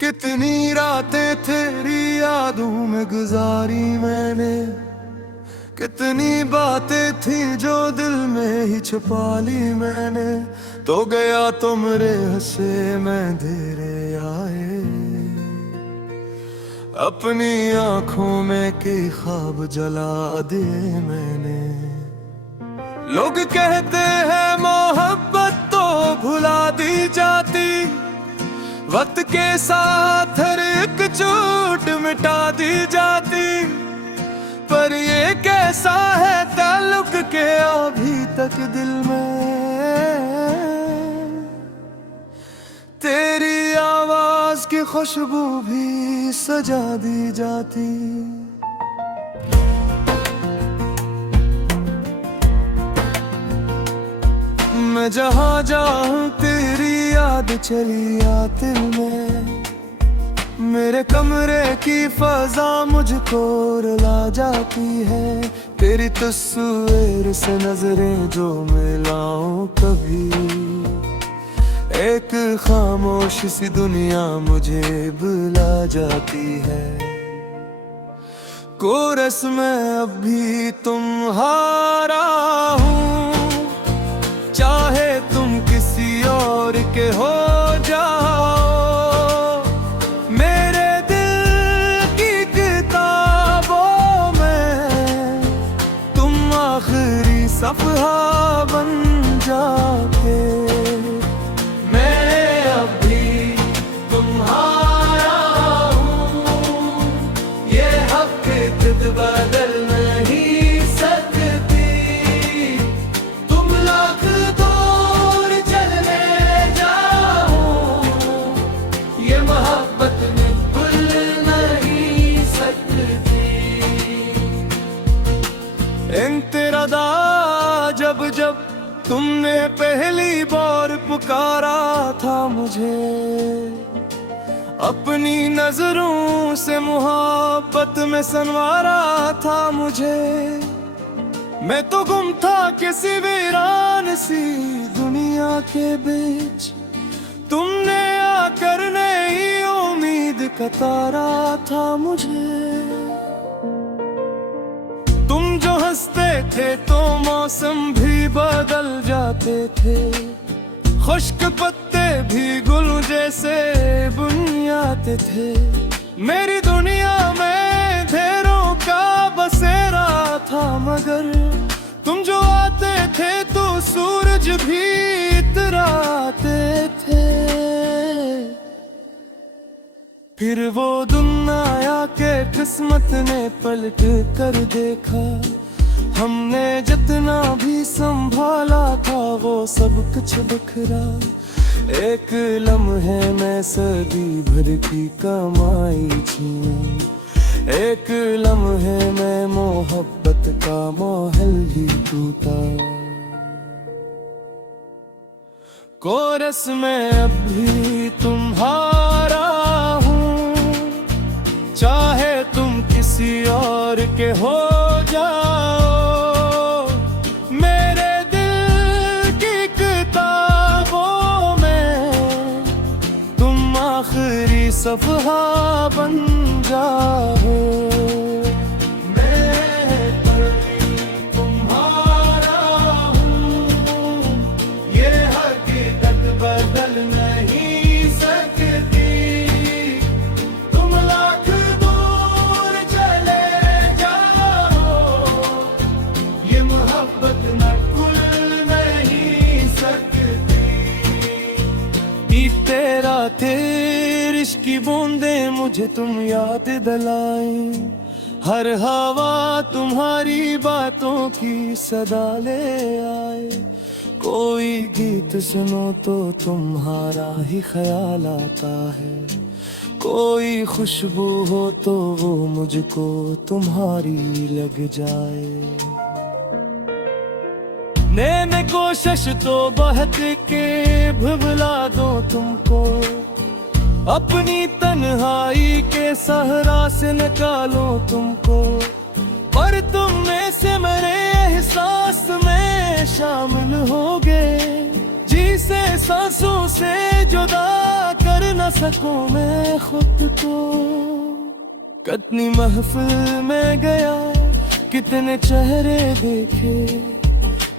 कितनी रातें तेरी यादों में गुजारी मैंने, कितनी बातें थी जो दिल में ही छुपा ली मैंने। तो गया तो मेरे हंसे में अंधेरे आए, अपनी आंखों में के ख्वाब जला दिए मैंने। लोग कहते हैं मोहब्बत तो भुला दी जाती, वक्त के साथ हर एक चोट मिटा दी जाती। पर ये कैसा है ताल्लुक के अभी तक दिल में तेरी आवाज की खुशबू भी सजा दी जाती। मैं जहाँ जाऊँ तेरी याद चली आती में, मेरे कमरे की फजा मुझको रुला जाती है। तेरी तस्वीर से नजरें जो मिलाऊं कभी, एक खामोश सी दुनिया मुझे बुला जाती है। कोरस में अब भी तुम्हारा हूँ, चाहे तुम किसी और के हो जाओ। मेरे दिल की किताबों में तुम आखिरी सफ़हा बन जाते। मैं अब भी तुम्हारा हूँ, ये हकीकत बदल नहीं सकती। तुम लाख दूर चले जाओ, ये मोहब्बत में भूल नहीं सकती। इंतिरादा जब जब तुमने पहली बार पुकारा था मुझे, अपनी नजरों से मोहब्बत में संवारा था मुझे। मैं तो गुम था किसी वीरान सी दुनिया के बीच, तुमने आकर नई उम्मीद का तारा था मुझे। तुम जो हंसते थे तो मौसम भी बदल जाते थे, खुश्क पत्ते भी गुल जैसे बुन जाते थे। मेरी दुनिया में अंधेरों का बसेरा था, मगर तुम जो आते थे तो सूरज भी इतराते थे। फिर वो दिन आया के किस्मत ने पलट कर देखा, हमने जितना भी संभाला था वो सब कुछ बिखरा। एक लम्हे में सदी भर की कमाई छीनी, एक लम्हे में मोहब्बत का महल ही टूटा। कोरस में अब भी तुम्हारा हूँ, चाहे तुम किसी और के हो जाओ। मेरे दिल की किताबों में तुम आखिरी सफ़हा बन जाओ। बदल नहीं सकती। तुम लाख दूर चले जाओ, ये मोहब्बत न कुल नहीं सकती। तेरा तेरिश की बूंदे मुझे तुम याद दिलाई, हर हवा तुम्हारी बातों की सदा ले आए। कोई गीत सुनो तो तुम्हारा ही ख्याल आता है, कोई खुशबू हो तो वो मुझको तुम्हारी लग जाए। नैन कोशिश तो बहक के भुला दो तुमको, अपनी तन्हाई के सहरा से निकालो तुमको। पर तुम में से मेरे एहसास में शामिल हो गए, जी से सांसों से जुदा कर न सकूं मैं खुद को। कितनी महफिल में गया, कितने चेहरे देखे,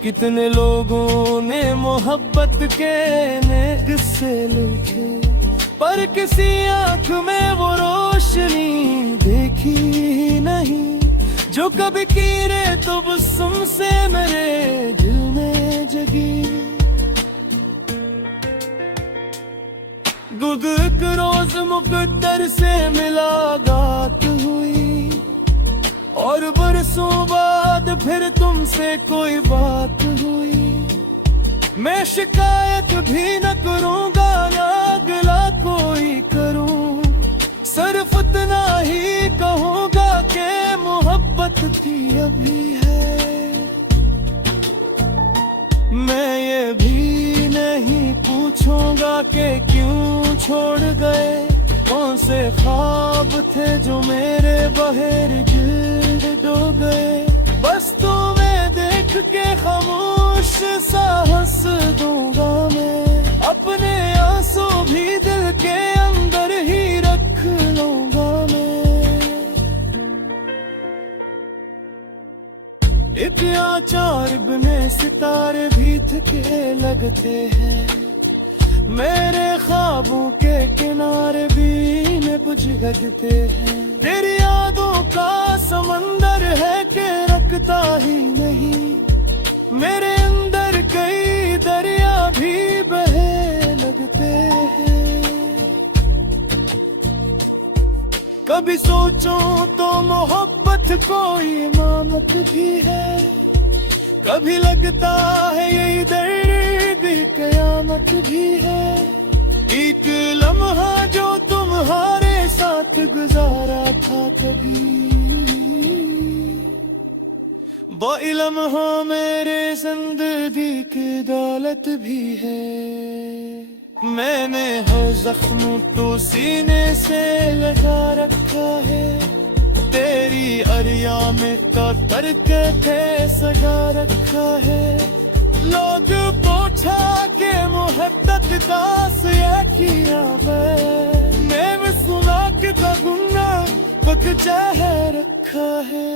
कितने लोगों ने मोहब्बत के ने किस्से लिखे, पर किसी आंख में वो रोशनी देखी ही नहीं जो कभी कीरे तबस्सुम से मेरे दिल में जगी। दूध एक रोज मुकद्दर से मुलाकात हुई, और बरसों बाद फिर तुमसे कोई बात हुई। मैं शिकायत भी न करूंगा, ना गिला कोई करूं, सिर्फ इतना ही कहूंगा कि मोहब्बत थी अभी है। मैं ये भी नहीं पूछूंगा कि क्यों छोड़ गए, कौन से ख्वाब थे जो मेरे बहेर गिर डो गए। बस तुम्हें देख के खामोश सा हंस दूंगा मैं, अपने आंसू भी दिल के अंदर ही रख लूंगा मैं। एक आचार बने सितारे भी थके लगते हैं, मेरे ख्वाबों के किनारे भी न बुझ लगते हैं। तेरी यादों का समंदर है कि रखता ही नहीं, मेरे अंदर कई दरिया भी बहे लगते हैं। कभी सोचूं तो मोहब्बत कोई इमामत भी है, कभी लगता है यही दर्द कयामत भी है। एक लम्हा जो तुम्हारे साथ गुजारा था कभी, वो लम्हा मेरे जिंदगी की दौलत भी है। मैंने हर जख्म तो सीने से लगा रखा है, तेरी अरिया में कतर के थे सजा रखा है। लोग पूछा के मोहब्बत दास या किया मैं भी सुना के गुना पक चाहे रखा है।